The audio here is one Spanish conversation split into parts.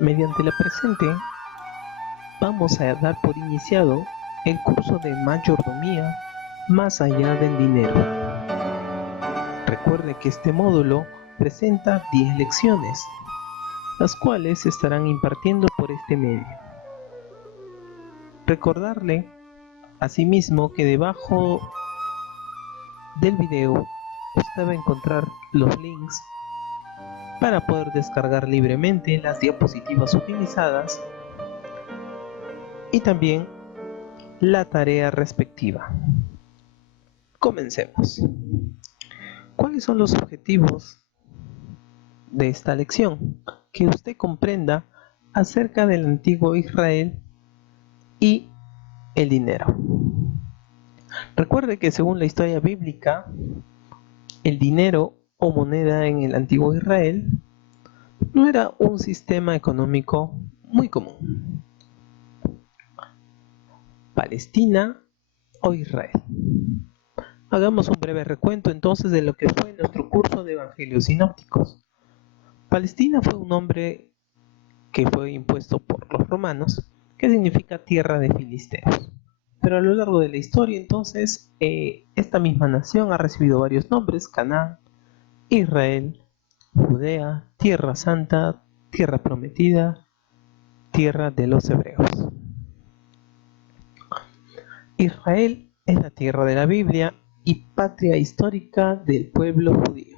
Mediante la presente, vamos a dar por iniciado el curso de mayordomía más allá del dinero. Recuerde que este módulo presenta 10 lecciones, las cuales se estarán impartiendo por este medio. Recordarle asimismo que debajo del video usted va a encontrar los links para poder descargar libremente las diapositivas utilizadas y también la tarea respectiva. Comencemos. ¿Cuáles son los objetivos de esta lección? Que usted comprenda acerca del antiguo Israel y el dinero. Recuerde que según la historia bíblica, el dinero o moneda en el antiguo Israel no era un sistema económico muy común. Palestina o Israel. Hagamos un breve recuento entonces de lo que fue nuestro curso de Evangelios Sinópticos. Palestina fue un nombre que fue impuesto por los romanos, que significa tierra de filisteos. Pero a lo largo de la historia entonces, esta misma nación ha recibido varios nombres: Canaán, Israel, Judea, Tierra Santa, Tierra Prometida, Tierra de los Hebreos. Israel es la tierra de la Biblia y patria histórica del pueblo judío.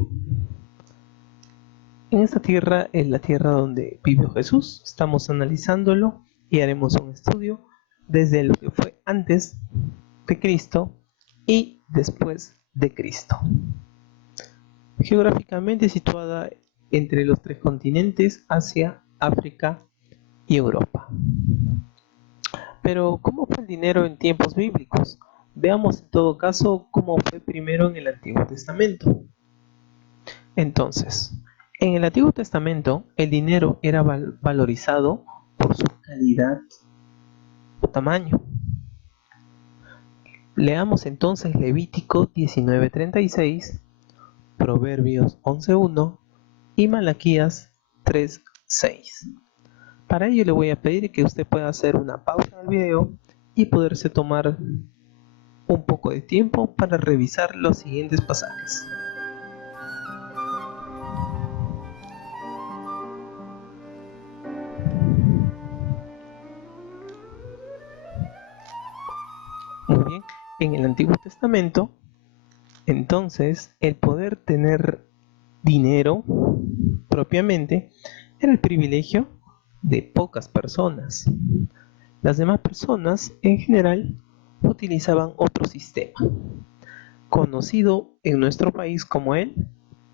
En esta tierra es la tierra donde vivió Jesús. Estamos analizándolo y haremos un estudio desde lo que fue antes de Cristo y después de Cristo. Geográficamente situada entre los 3 continentes, Asia, África y Europa. Pero, ¿cómo fue el dinero en tiempos bíblicos? Veamos en todo caso cómo fue primero en el Antiguo Testamento. Entonces, en el Antiguo Testamento el dinero era valorizado por su calidad o tamaño. Leamos entonces Levítico 19:36, Proverbios 11:1 y Malaquías 3:6. Para ello le voy a pedir que usted pueda hacer una pausa del video y poderse tomar un poco de tiempo para revisar los siguientes pasajes. Muy bien, en el Antiguo Testamento, entonces, el poder tener dinero propiamente era el privilegio de pocas personas. Las demás personas, en general, utilizaban otro sistema, conocido en nuestro país como el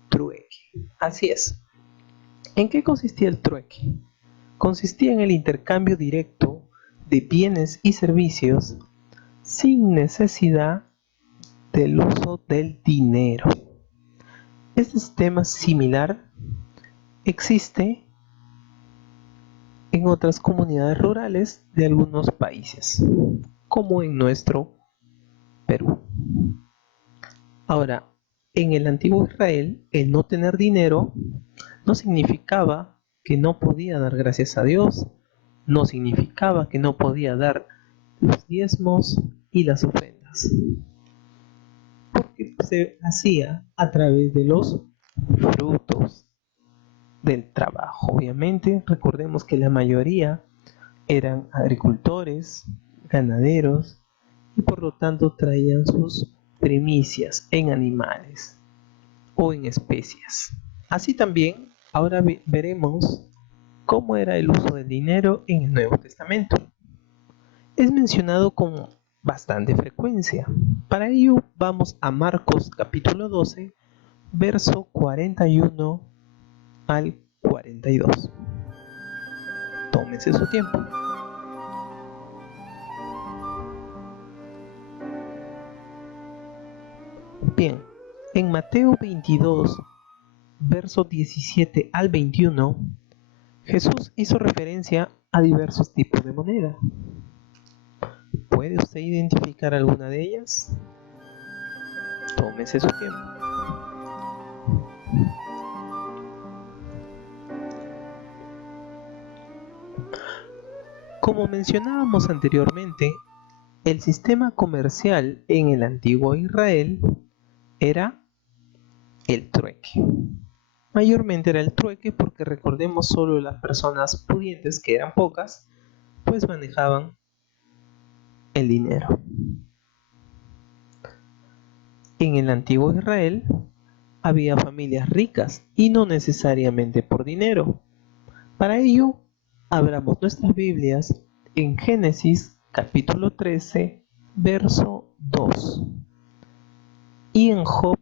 trueque. Así es. ¿En qué consistía el trueque? Consistía en el intercambio directo de bienes y servicios sin necesidad del uso del dinero. Este sistema similar existe en otras comunidades rurales de algunos países, como en nuestro Perú. Ahora, en el antiguo Israel, el no tener dinero no significaba que no podía dar gracias a Dios, no significaba que no podía dar los diezmos y las ofrendas, porque se hacía a través de los frutos del trabajo. Obviamente, recordemos que la mayoría eran agricultores, ganaderos, y por lo tanto traían sus primicias en animales o en especias. Así también, ahora veremos cómo era el uso del dinero en el Nuevo Testamento. Es mencionado con bastante frecuencia. Para ello vamos a Marcos capítulo 12, verso 41 al 42. Tómese su tiempo. Bien, en Mateo 22, verso 17 al 21, Jesús hizo referencia a diversos tipos de moneda. ¿Puede usted identificar alguna de ellas? Tómese su tiempo. Como mencionábamos anteriormente, el sistema comercial en el antiguo Israel era el trueque. Mayormente era el trueque porque recordemos solo las personas pudientes, que eran pocas, pues manejaban el dinero. En el antiguo Israel había familias ricas y no necesariamente por dinero. Para ello, abramos nuestras Biblias en Génesis capítulo 13, verso 2 y en Job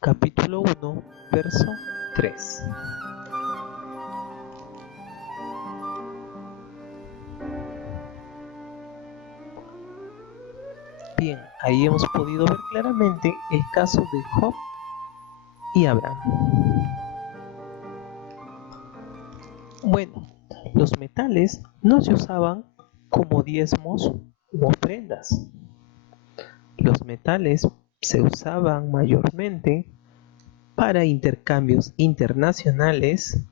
capítulo 1, verso 3. Bien, ahí hemos podido ver claramente el caso de Job y Abraham. Bueno, los metales no se usaban como diezmos u ofrendas. Los metales se usaban mayormente para intercambios internacionales,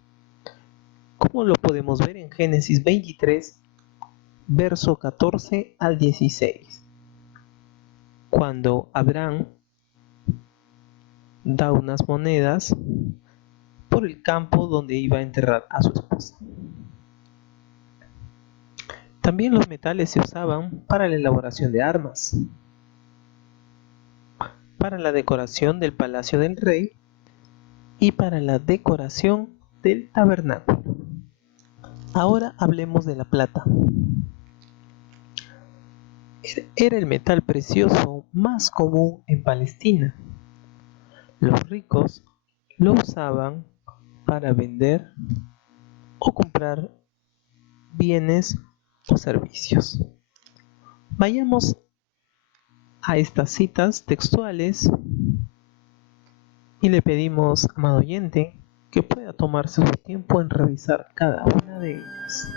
como lo podemos ver en Génesis 23, verso 14 al 16, cuando Abraham da unas monedas por el campo donde iba a enterrar a su esposa. También los metales se usaban para la elaboración de armas, para la decoración del palacio del rey y para la decoración del tabernáculo. Ahora hablemos de la plata. Era el metal precioso más común en Palestina. Los ricos lo usaban para vender o comprar bienes o servicios. Vayamos a estas citas textuales y le pedimos, amado oyente, que pueda tomarse su tiempo en revisar cada una de ellas.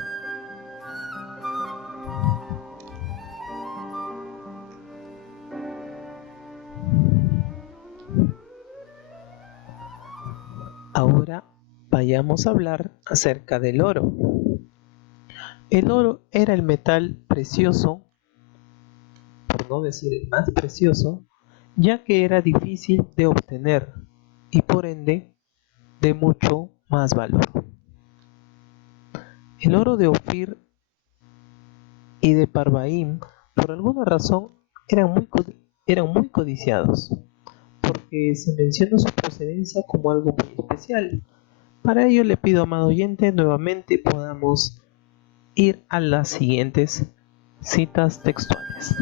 Ahora vayamos a hablar acerca del oro. El oro era el metal precioso, por no decir el más precioso, ya que era difícil de obtener y por ende de mucho más valor. El oro de Ofir y de Parvaim, por alguna razón, eran muy codiciados, porque se menciona su procedencia como algo muy especial. Para ello le pido, amado oyente, nuevamente podamos ir a las siguientes citas textuales.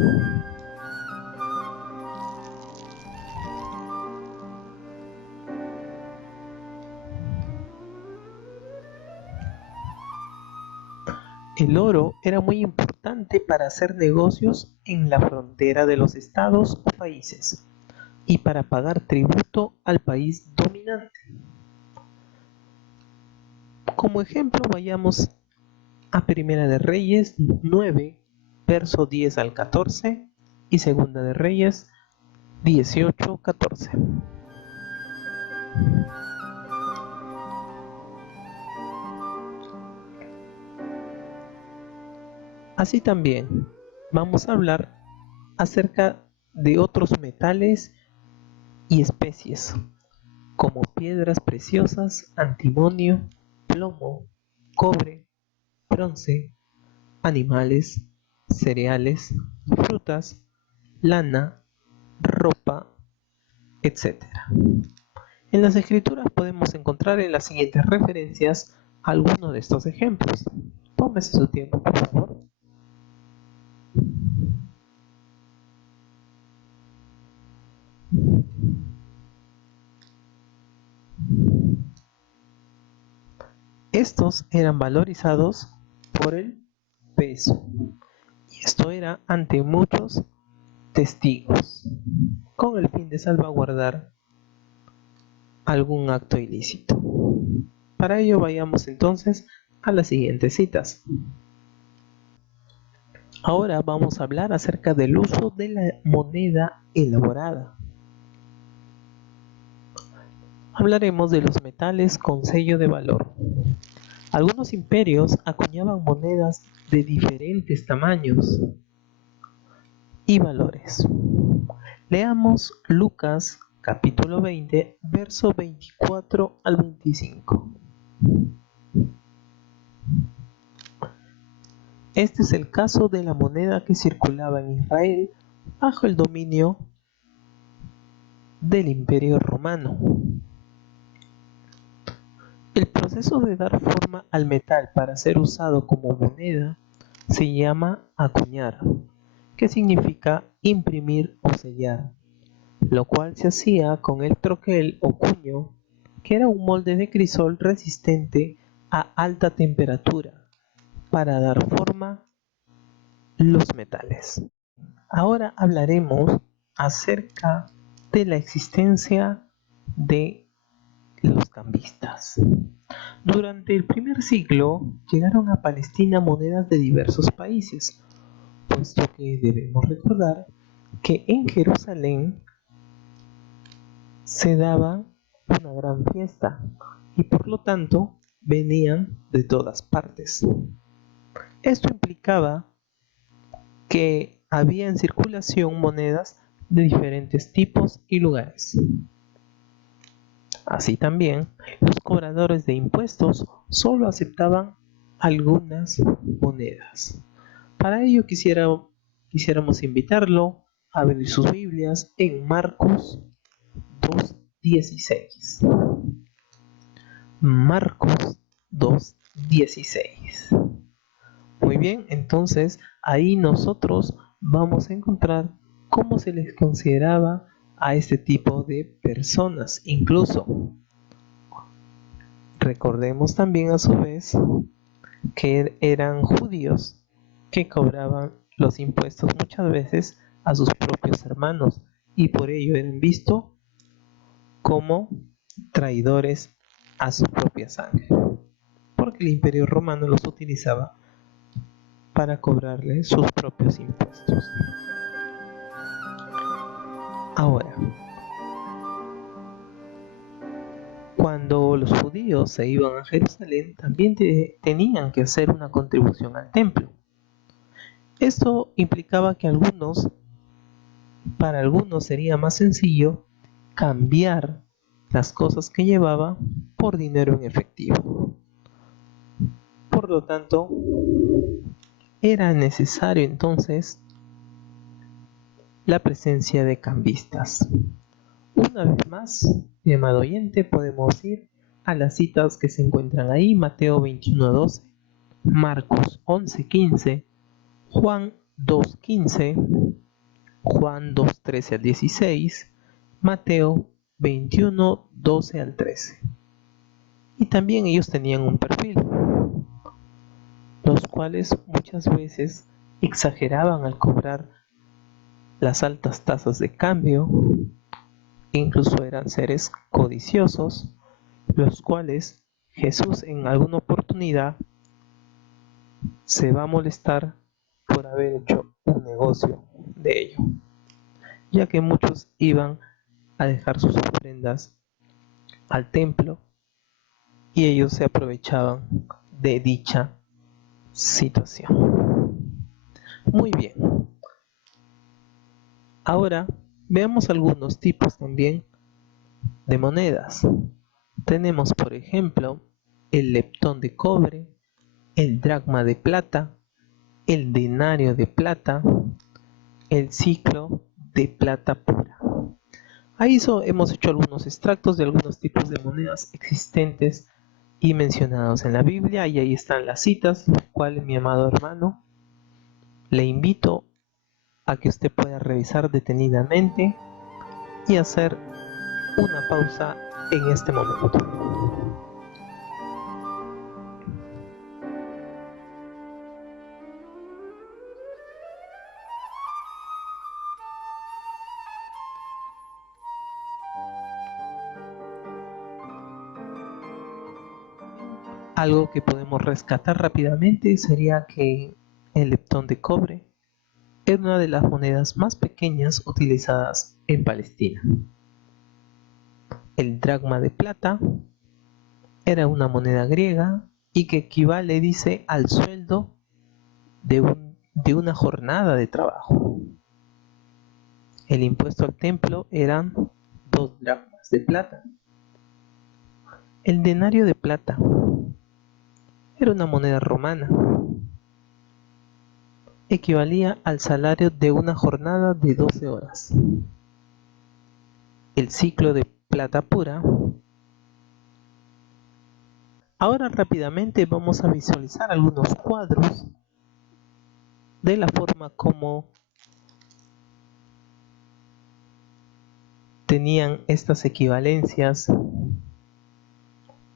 El oro era muy importante para hacer negocios en la frontera de los estados o países y para pagar tributo al país dominante. Como ejemplo, vayamos a Primera de Reyes 9, verso 10 al 14 y Segunda de Reyes 18, 14. Así también vamos a hablar acerca de otros metales y especies, como piedras preciosas, antimonio, plomo, cobre, bronce, animales, cereales, frutas, lana, ropa, etc. En las escrituras podemos encontrar en las siguientes referencias algunos de estos ejemplos. Tómese su tiempo, por favor. Estos eran valorizados por el peso, y esto era ante muchos testigos, con el fin de salvaguardar algún acto ilícito. Para ello vayamos entonces a las siguientes citas. Ahora vamos a hablar acerca del uso de la moneda elaborada. Hablaremos de los metales con sello de valor. Algunos imperios acuñaban monedas de diferentes tamaños y valores. Leamos Lucas capítulo 20, verso 24 al 25. Este es el caso de la moneda que circulaba en Israel bajo el dominio del Imperio Romano. El proceso de dar forma al metal para ser usado como moneda se llama acuñar, que significa imprimir o sellar, lo cual se hacía con el troquel o cuño, que era un molde de crisol resistente a alta temperatura para dar forma los metales. Ahora hablaremos acerca de la existencia de los cambistas. Durante el primer siglo llegaron a Palestina monedas de diversos países, puesto que debemos recordar que en Jerusalén se daba una gran fiesta y por lo tanto venían de todas partes. Esto implicaba que había en circulación monedas de diferentes tipos y lugares. Así también, los cobradores de impuestos solo aceptaban algunas monedas. Para ello quisiéramos invitarlo a abrir sus Biblias en Marcos 2:16. Marcos 2:16. Muy bien, entonces ahí nosotros vamos a encontrar cómo se les consideraba a este tipo de personas. Incluso recordemos también a su vez que eran judíos que cobraban los impuestos muchas veces a sus propios hermanos y por ello eran vistos como traidores a su propia sangre, porque el Imperio Romano los utilizaba para cobrarle sus propios impuestos. Ahora, cuando los judíos se iban a Jerusalén, también tenían que hacer una contribución al templo. Esto implicaba que para algunos sería más sencillo cambiar las cosas que llevaba por dinero en efectivo. Por lo tanto, era necesario entonces la presencia de cambistas. Una vez más, mi amado oyente, podemos ir a las citas que se encuentran ahí: Mateo 21:12, Marcos 11:15, Juan 2:15, Juan 2:13 al 16, Mateo 21:12 al 13. Y también ellos tenían un perfil, los cuales muchas veces exageraban al cobrar las altas tasas de cambio. Incluso eran seres codiciosos, los cuales Jesús en alguna oportunidad se va a molestar por haber hecho un negocio de ello, ya que muchos iban a dejar sus ofrendas al templo y ellos se aprovechaban de dicha situación. Muy bien, ahora veamos algunos tipos también de monedas. Tenemos, por ejemplo, el leptón de cobre, el dracma de plata, el denario de plata, el ciclo de plata pura. Ahí hemos hecho algunos extractos de algunos tipos de monedas existentes y mencionados en la Biblia, y ahí están las citas, lo cual, mi amado hermano, le invito a que usted pueda revisar detenidamente y hacer una pausa en este momento. Algo que podemos rescatar rápidamente sería que el leptón de cobre era una de las monedas más pequeñas utilizadas en Palestina. El dracma de plata era una moneda griega y que equivale, dice, al sueldo de una jornada de trabajo. El impuesto al templo eran 2 dracmas de plata. El denario de plata era una moneda romana. Equivalía al salario de una jornada de 12 horas. El ciclo de plata pura. Ahora rápidamente vamos a visualizar algunos cuadros de la forma como tenían estas equivalencias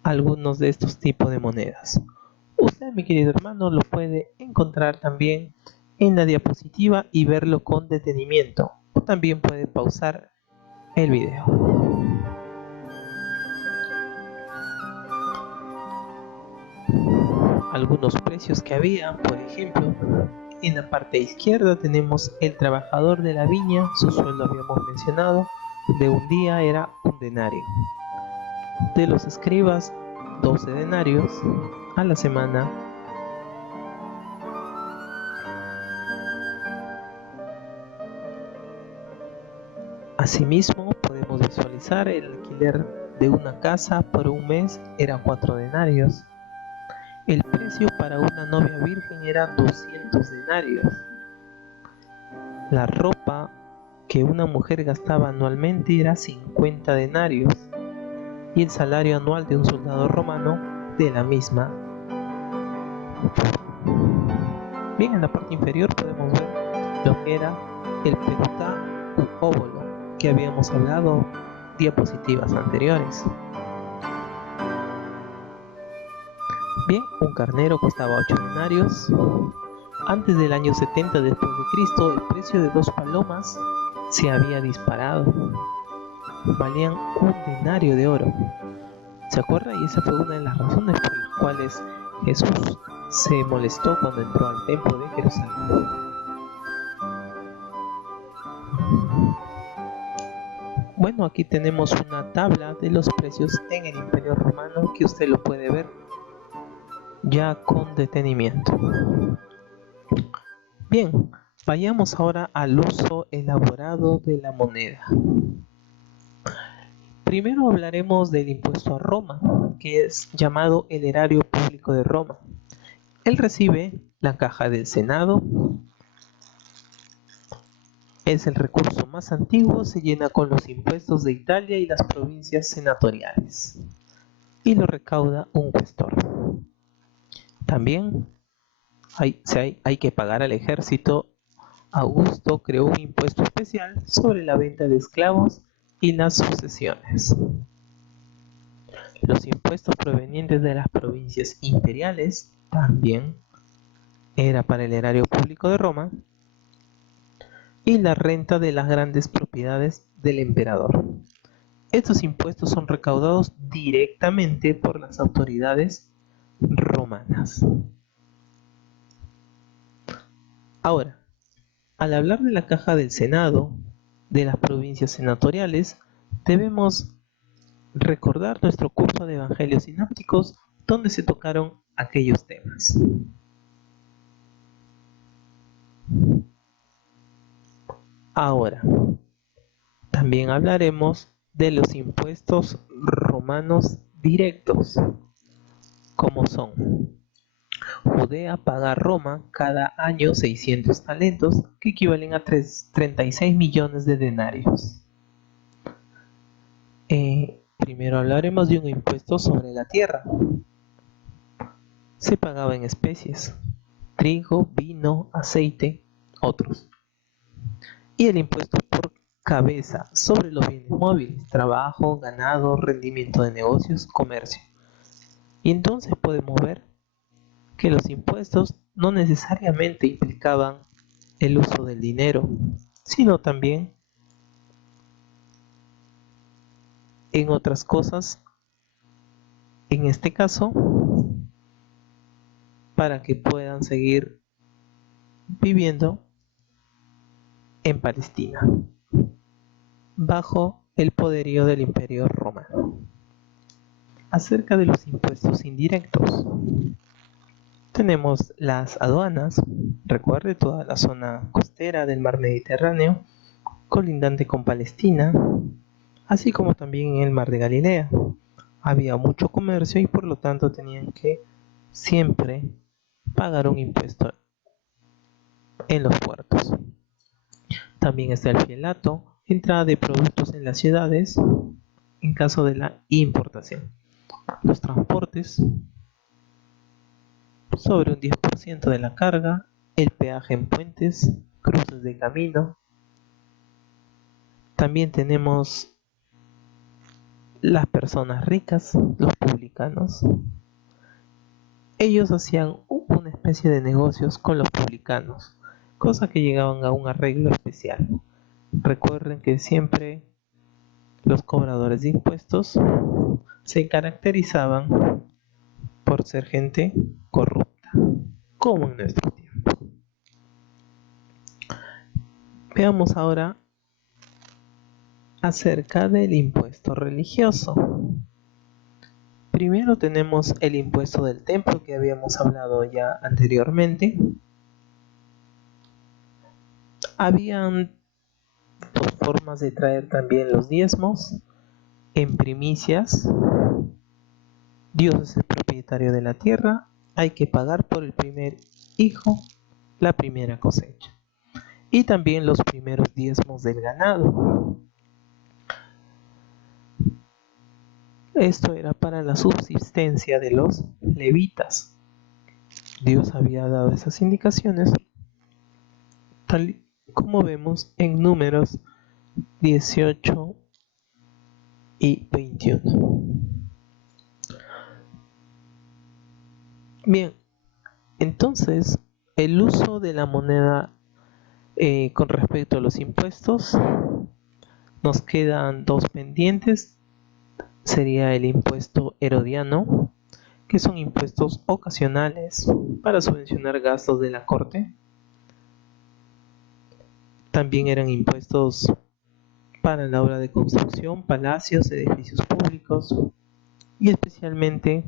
algunos de estos tipos de monedas. Usted, mi querido hermano, lo puede encontrar también en la diapositiva y verlo con detenimiento, o también puede pausar el video. Algunos precios que había, por ejemplo, en la parte izquierda tenemos el trabajador de la viña, su sueldo habíamos mencionado, de un día era un denario. De los escribas, 12 denarios a la semana. Asimismo, podemos visualizar el alquiler de una casa por un mes era 4 denarios. El precio para una novia virgen era 200 denarios. La ropa que una mujer gastaba anualmente era 50 denarios. Y el salario anual de un soldado romano de la misma. Bien, en la parte inferior podemos ver lo que era el perutá u óbolo, que habíamos hablado diapositivas anteriores. Bien, un carnero costaba 8 denarios. Antes del año 70 después de Cristo, el precio de 2 palomas se había disparado. Valían un denario de oro. ¿Se acuerda? Y esa fue una de las razones por las cuales Jesús se molestó cuando entró al templo de Jerusalén. Bueno, aquí tenemos una tabla de los precios en el Imperio Romano que usted lo puede ver ya con detenimiento. Bien, vayamos ahora al uso elaborado de la moneda. Primero hablaremos del impuesto a Roma, que es llamado el erario público de Roma. Él recibe la caja del Senado. Es el recurso más antiguo, se llena con los impuestos de Italia y las provincias senatoriales, y lo recauda un cuestor. También hay que pagar al ejército. Augusto creó un impuesto especial sobre la venta de esclavos y las sucesiones. Los impuestos provenientes de las provincias imperiales también era para el erario público de Roma, y la renta de las grandes propiedades del emperador. Estos impuestos son recaudados directamente por las autoridades romanas. Ahora, al hablar de la caja del Senado, de las provincias senatoriales, debemos recordar nuestro curso de Evangelios Sinápticos, donde se tocaron aquellos temas. Ahora, también hablaremos de los impuestos romanos directos, como son: Judea paga a Roma cada año 600 talentos, que equivalen a 36 millones de denarios. Primero hablaremos de un impuesto sobre la tierra. Se pagaba en especies: trigo, vino, aceite, otros. Y el impuesto por cabeza sobre los bienes móviles: trabajo, ganado, rendimiento de negocios, comercio. Y entonces podemos ver que los impuestos no necesariamente implicaban el uso del dinero, sino también en otras cosas, en este caso, para que puedan seguir viviendo en Palestina, bajo el poderío del Imperio Romano. acerca de los impuestos indirectos. Tenemos las aduanas, recuerde toda la zona costera del mar Mediterráneo, colindante con Palestina, así como también en el mar de Galilea. Había mucho comercio y por lo tanto tenían que siempre pagar un impuesto en los puertos. También está el fielato, entrada de productos en las ciudades en caso de la importación. Los transportes, sobre un 10% de la carga, el peaje en puentes, cruces de camino. También tenemos las personas ricas, los publicanos. Ellos hacían una especie de negocios con los publicanos, cosa que llegaban a un arreglo especial. Recuerden que siempre los cobradores de impuestos se caracterizaban por ser gente corrupta, como en nuestro tiempo. Veamos ahora acerca del impuesto religioso. Primero tenemos el impuesto del templo que habíamos hablado ya anteriormente. Habían dos formas de traer también los diezmos: en primicias. Dios es el propietario de la tierra, hay que pagar por el primer hijo la primera cosecha. Y también los primeros diezmos del ganado. Esto era para la subsistencia de los levitas. Dios había dado esas indicaciones, tal como vemos en Números 18 y 21. Bien, entonces el uso de la moneda con respecto a los impuestos, nos quedan dos pendientes. Sería el impuesto herodiano, que son impuestos ocasionales para subvencionar gastos de la corte. También eran impuestos para la obra de construcción, palacios, edificios públicos, y especialmente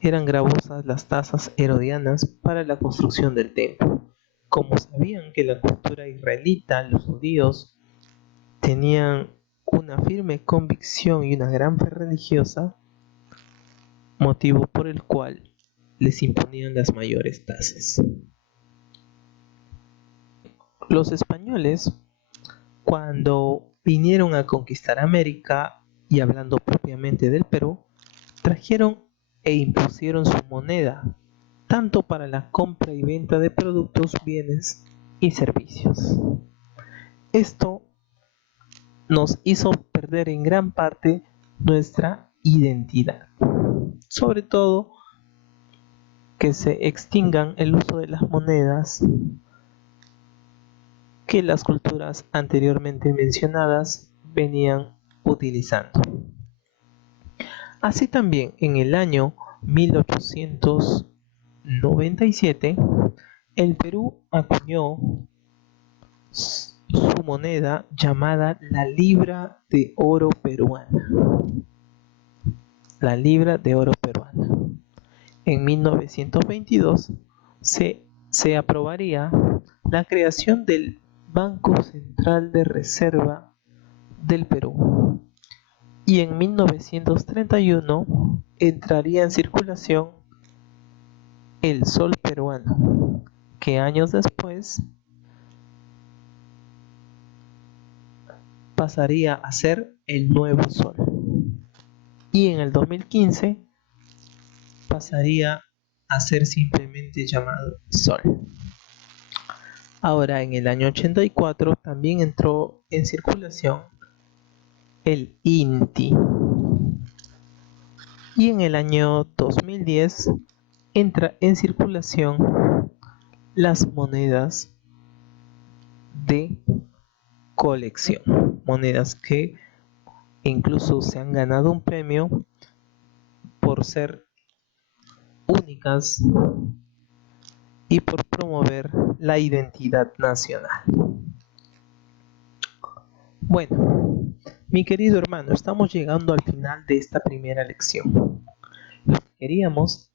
eran gravosas las tasas herodianas para la construcción del templo. Como sabían que la cultura israelita, los judíos, tenían una firme convicción y una gran fe religiosa, motivo por el cual les imponían las mayores tasas. Los españoles, cuando vinieron a conquistar América, y hablando propiamente del Perú, trajeron e impusieron su moneda, tanto para la compra y venta de productos, bienes y servicios. Esto nos hizo perder en gran parte nuestra identidad, sobre todo que se extingan el uso de las monedas que las culturas anteriormente mencionadas venían utilizando. Así también, en el año 1897, el Perú acuñó su moneda llamada la libra de oro peruana. La libra de oro peruana. En 1922 se aprobaría la creación del Banco Central de Reserva del Perú, y en 1931 entraría en circulación el sol peruano, que años después pasaría a ser el nuevo sol, y en el 2015 pasaría a ser simplemente llamado sol. Ahora, en el año 84 también entró en circulación el INTI, y en el año 2010 entra en circulación las monedas de colección, monedas que incluso se han ganado un premio por ser únicas y por promover la identidad nacional. Bueno, Mi querido hermano, estamos llegando al final de esta primera lección. Lo que queríamos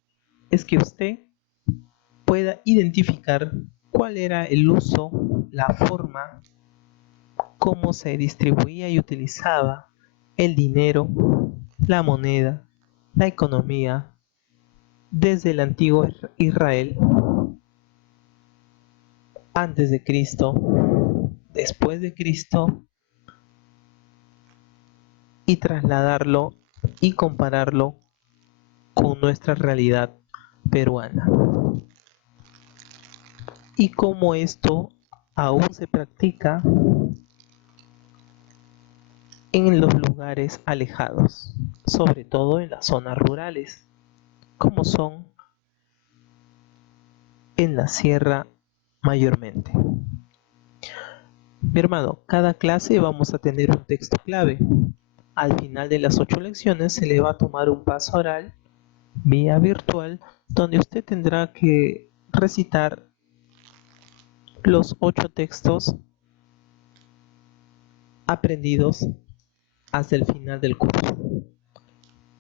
es que usted pueda identificar cuál era el uso, la forma, cómo se distribuía y utilizaba el dinero, la moneda, la economía desde el antiguo Israel, antes de Cristo, después de Cristo, y trasladarlo y compararlo con nuestra realidad peruana. Y cómo esto aún se practica en los lugares alejados, sobre todo en las zonas rurales, como son en la sierra mayormente. Mi hermano, cada clase vamos a tener un texto clave. Al final de las 8 lecciones se le va a tomar un paso oral vía virtual donde usted tendrá que recitar los 8 textos aprendidos hasta el final del curso.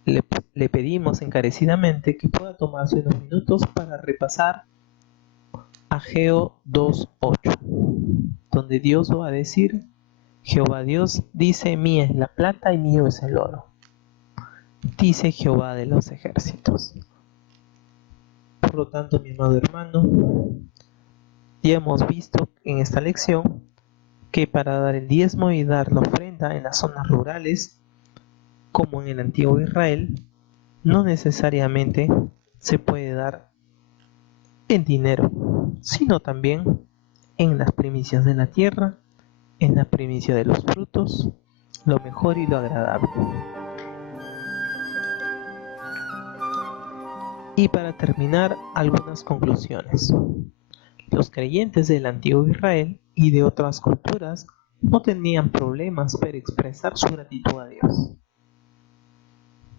Le pedimos encarecidamente que pueda tomarse unos minutos para repasar Ageo 2:8, donde Dios va a decir: Jehová Dios dice: mía es la plata y mío es el oro, dice Jehová de los ejércitos. Por lo tanto, mi amado hermano, ya hemos visto en esta lección que para dar el diezmo y dar la ofrenda en las zonas rurales, como en el antiguo Israel, no necesariamente se puede dar en dinero, sino también en las primicias de la tierra, en la primicia de los frutos, lo mejor y lo agradable. Y para terminar, algunas conclusiones. Los creyentes del antiguo Israel y de otras culturas no tenían problemas para expresar su gratitud a Dios.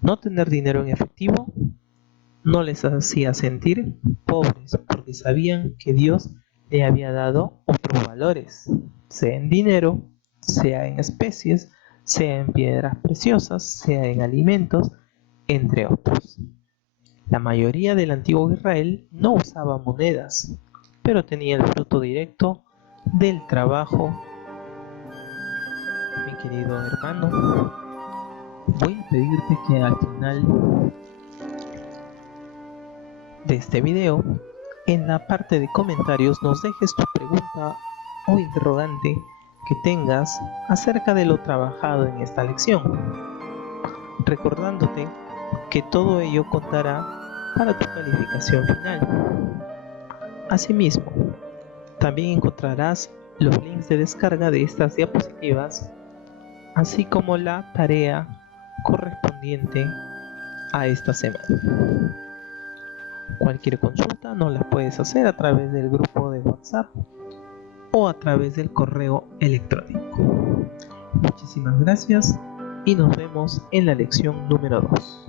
No tener dinero en efectivo no les hacía sentir pobres, porque sabían que Dios le había dado otros valores, sea en dinero, sea en especies, sea en piedras preciosas, sea en alimentos, entre otros. La mayoría del antiguo Israel no usaba monedas, pero tenía el fruto directo del trabajo. Mi querido hermano, voy a pedirte que al final de este video, en la parte de comentarios, nos dejes tu pregunta o interrogante que tengas acerca de lo trabajado en esta lección, recordándote que todo ello contará para tu calificación final. Asimismo, también encontrarás los links de descarga de estas diapositivas, así como la tarea correspondiente a esta semana. Cualquier consulta nos la puedes hacer a través del grupo de WhatsApp o a través del correo electrónico. Muchísimas gracias y nos vemos en la lección número 2.